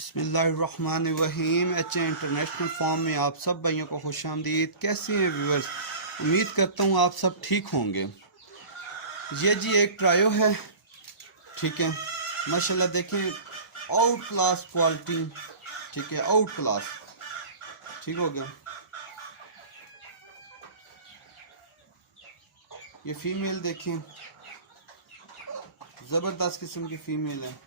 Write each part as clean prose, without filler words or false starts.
बिस्मिल्लाहिर्रहमानिर्रहीम। International form में आप सब भाइयों को खुश आमदीद। कैसे हैं व्यूअर्स? उम्मीद करता हूँ आप सब ठीक होंगे। ये जी एक ट्रायो है, ठीक है। माशाल्लाह देखें, आउट क्लास क्वालिटी, ठीक है, आउट क्लास। ठीक हो गया। ये फीमेल देखें, ज़बरदस्त किस्म की फीमेल है।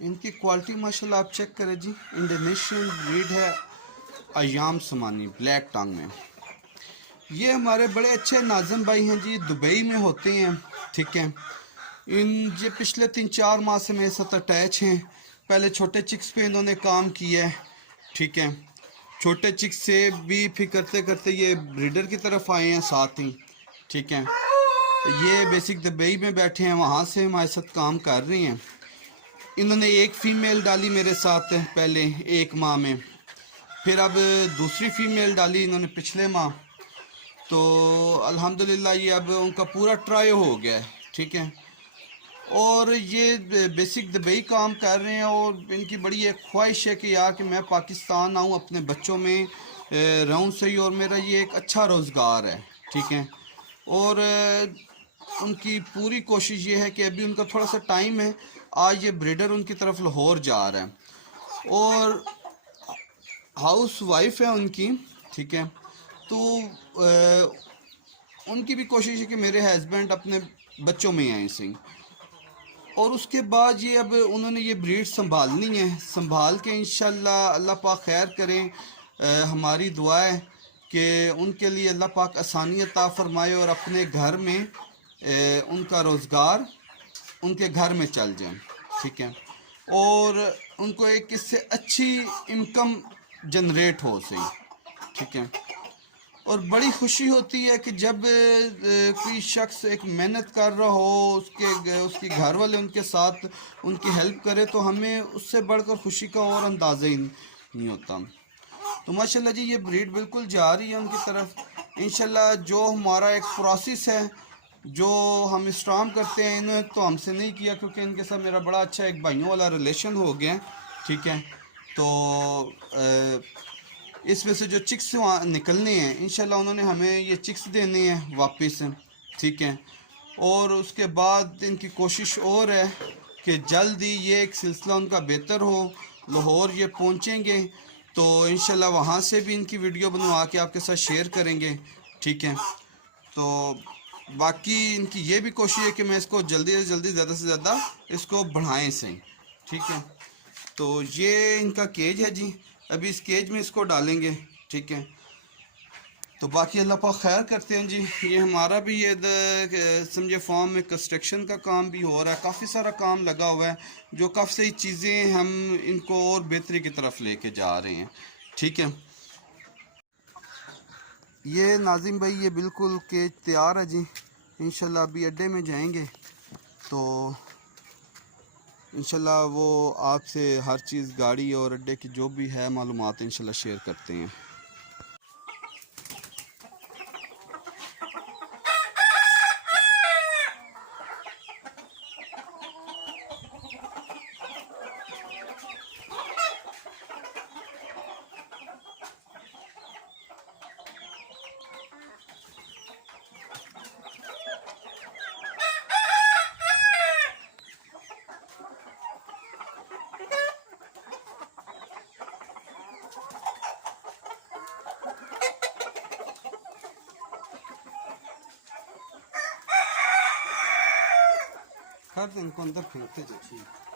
इनकी क्वालिटी माशाल्लाह आप चेक करें जी। इंडोनेशियन ब्रीड है, अयाम समानी, ब्लैक टंग में। ये हमारे बड़े अच्छे नाज़िम भाई हैं जी, दुबई में होते हैं, ठीक है। ये पिछले 3-4 माह से मेरे साथ अटैच हैं। पहले छोटे चिक्स पे इन्होंने काम किया है, ठीक है। छोटे चिक्स से भी फिर करते करते ये ब्रीडर की तरफ आए हैं साथ ही, ठीक है। ये बेसिक दुबई में बैठे हैं, वहाँ से हमारे साथ काम कर रही हैं। इन्होंने एक फ़ीमेल डाली मेरे साथ पहले 1 माह में, फिर अब दूसरी फ़ीमेल डाली इन्होंने पिछले माह। तो अल्हम्दुलिल्लाह ये अब उनका पूरा ट्राई हो गया है, ठीक है। और ये बेसिक दुबई काम कर रहे हैं और इनकी बड़ी एक ख्वाहिश है कि यार कि मैं पाकिस्तान आऊँ, अपने बच्चों में रहूँ सही, और मेरा ये एक अच्छा रोज़गार है, ठीक है। और उनकी पूरी कोशिश ये है कि अभी उनका थोड़ा सा टाइम है। आज ये ब्रीडर उनकी तरफ लाहौर जा रहा है और हाउस वाइफ है उनकी, ठीक है। तो उनकी भी कोशिश है कि मेरे हस्बैंड अपने बच्चों में आए सही। और उसके बाद ये अब उन्होंने ये ब्रीड संभालनी है, संभाल के इंशाल्लाह अल्लाह पाक खैर करें। हमारी दुआ है कि उनके लिए अल्लाह पाक आसानी अता फरमाए और अपने घर में उनका रोज़गार उनके घर में चल जाए, ठीक है। और उनको एक इससे अच्छी इनकम जनरेट हो सही, ठीक है। और बड़ी खुशी होती है कि जब कोई शख्स एक मेहनत कर रहा हो, उसके घर वाले उनके साथ उनकी हेल्प करे, तो हमें उससे बढ़कर खुशी का और अंदाज़ा ही नहीं होता। तो माशाल्लाह जी ये ब्रीड बिल्कुल जा रही है उनकी तरफ। इंशाल्लाह जो हमारा एक प्रोसेस है जो हम स्टार्ट करते हैं, इन्होंने तो हमसे नहीं किया क्योंकि इनके साथ मेरा बड़ा अच्छा एक भाइयों वाला रिलेशन हो गया, ठीक है। तो इसमें से जो चिक्स निकलने हैं इंशाल्लाह उन्होंने हमें ये चिक्स देने हैं वापस, ठीक है। और उसके बाद इनकी कोशिश और है कि जल्द ही ये एक सिलसिला उनका बेहतर हो, लाहौर ये पहुंचेंगे तो इंशाल्लाह वहाँ से भी इनकी वीडियो बनवा के आपके साथ शेयर करेंगे, ठीक है। तो बाकी इनकी ये भी कोशिश है कि मैं इसको जल्दी से जल्दी ज़्यादा से ज़्यादा इसको बढ़ाएं सही, ठीक है। तो ये इनका केज है जी, अभी इस केज में इसको डालेंगे, ठीक है। तो बाकी अल्लाह पाक खैर करते हैं जी। ये हमारा भी ये समझे फॉर्म में कंस्ट्रक्शन का काम भी हो रहा है, काफ़ी सारा काम लगा हुआ है, जो काफ़ी सारी चीज़ें हम इनको और बेहतरी की तरफ लेके जा रहे हैं, ठीक है। ये नाजिम भाई ये बिल्कुल केज तैयार है जी। इंशाल्लाह अभी अड्डे में जाएंगे तो इंशाल्लाह वो आपसे हर चीज़ गाड़ी और अड्डे की जो भी है मालूमात इंशाल्लाह शेयर करते हैं। हर दिन को अंदर फेंकते जाइए।